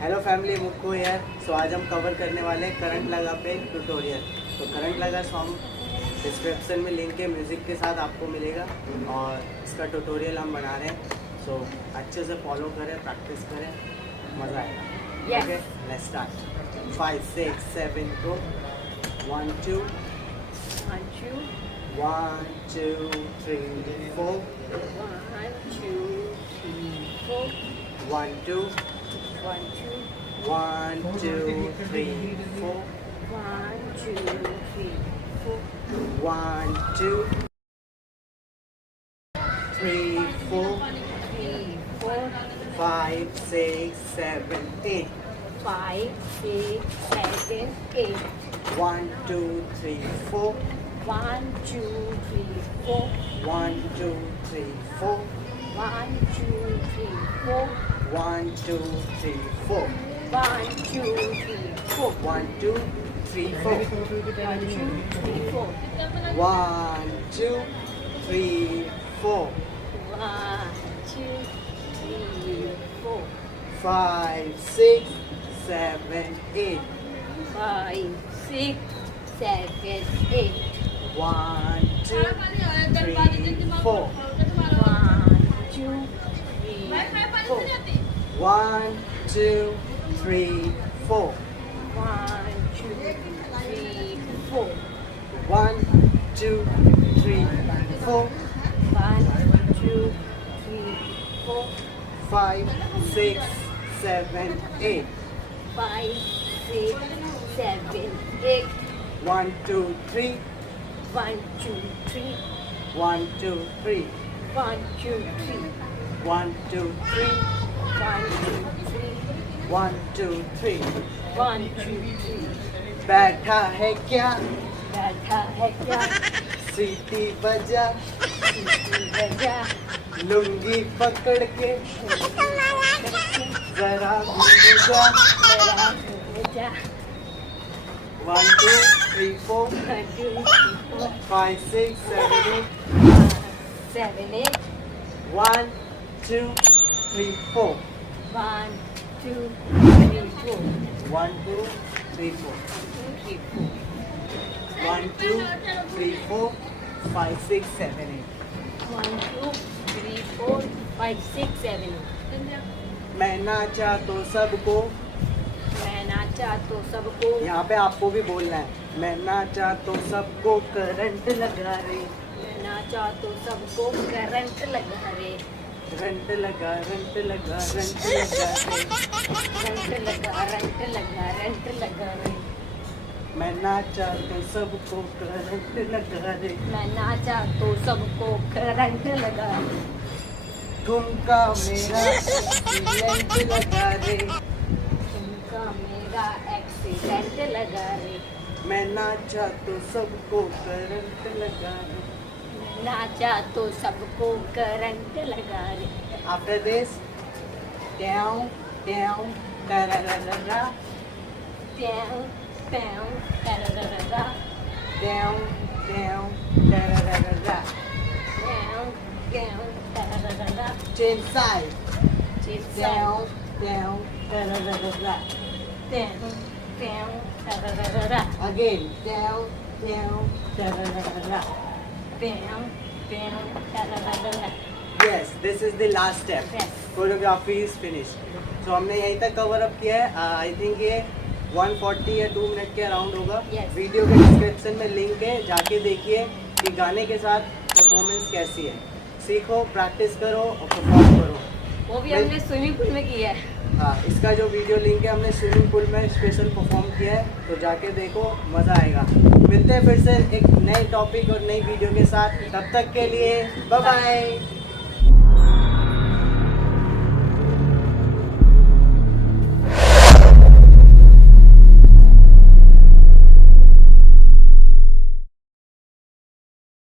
Hello family, Mukku यार। सो आज हम कवर करने वाले हैं करंट लगा पे ट्यूटोरियल। तो करंट लगा सॉन्ग डिस्क्रिप्शन में लिंक है, म्यूज़िक के साथ आपको मिलेगा और इसका ट्यूटोरियल हम बना रहे हैं। सो अच्छे से फॉलो करें, प्रैक्टिस करें, मज़ा आएगा। Okay, let's start. 5 6 7 गो। 1 2 1 2 3 4 1 2 3 4 1 2 1 2 1 2 3 4 1 2 3 4 1 2 3 4 5 6 7 8 5 6 7 8 1 2 3 4 1 2 3 4 1 2 3 4 1 2 3 4 1 2 3 4 1 2 3 4 1 2 3 4 1 2 3 4 1 2 3 4 1 2 3 4 5 6 7 8 5 6 7 8 1 2 3 4 1 2 3 4 1 2 3 4 1 2 3 4 1 2 3 4 1 2 3 4 5 6 7 8 5 6 7 8 1 2 3 1 2 3 1 2 3 1 2 3 1 2 3 1 2 3 1 2 3 1 2 3 बैठा है क्या, बैठा है क्या, सीटी बजा, सीटी बजा, लुंगी पकड़ के जरा घूम जा, जरा घूम जा। 1 2 3 4 5 6 7 8 1 2 3 4 1 2 3 4 1 2 3 4 1 2 3 4 5 6 7 8 1 2 3 4 5 6 7 8 मैं नाचा तो सबको, मैं नाचा तो सबको, यहाँ पे आपको भी बोलना है। मैं नाचा तो सबको करंट लगा रे, मैं नाचा तो सबको करंट लगा रे, रंट लगा रंट लगा रंट लगा रे, रंट लगा रंट लगा रंट लगा रे। मैं नाचा तो सबको करंट लगा रे, मैं नाचा तो सबको करंट लगा रे। ठुमका मेरा एक्सीडेंट लगा रे, ठुमका मेरा एक्सीडेंट लगा रे। मैं नाचा तो सबको करंट लगा रे, मैं नाचा तो सबको करंट लगा रे। After this down down tararara, down down tararara, down down tararara, down down tararara. Change side, down down tararara, down down tararara. Again down down tararara, down down tararara. Yes, this is the last step. Yes. Choreography is finished. So हमने यहीं तक cover up किया है। I think ये 140 या 2 minute के around होगा। yes. Video के डिस्क्रिप्शन में लिंक है, जाके देखिए कि गाने के साथ परफॉर्मेंस कैसी है। सीखो, प्रैक्टिस करो और परफॉर्म करो। वो भी हमने स्विमिंग पूल में किया है। हाँ, इसका जो वीडियो लिंक है हमने स्विमिंग पूल में स्पेशल परफॉर्म किया है, तो जाके देखो, मज़ा आएगा। मिलते हैं फिर से एक नए टॉपिक और नई वीडियो के साथ। तब तक के लिए बाय बाय।